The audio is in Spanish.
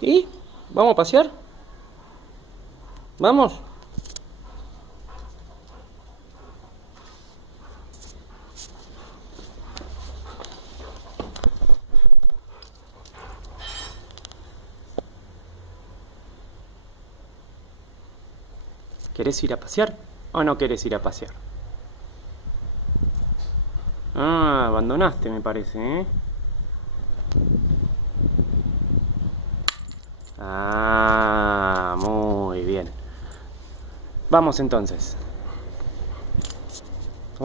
¿Y? ¿Vamos a pasear? ¿Vamos? ¿Querés ir a pasear o no querés ir a pasear? Ah, abandonaste me parece, ¿eh? Ah, muy bien. Vamos entonces.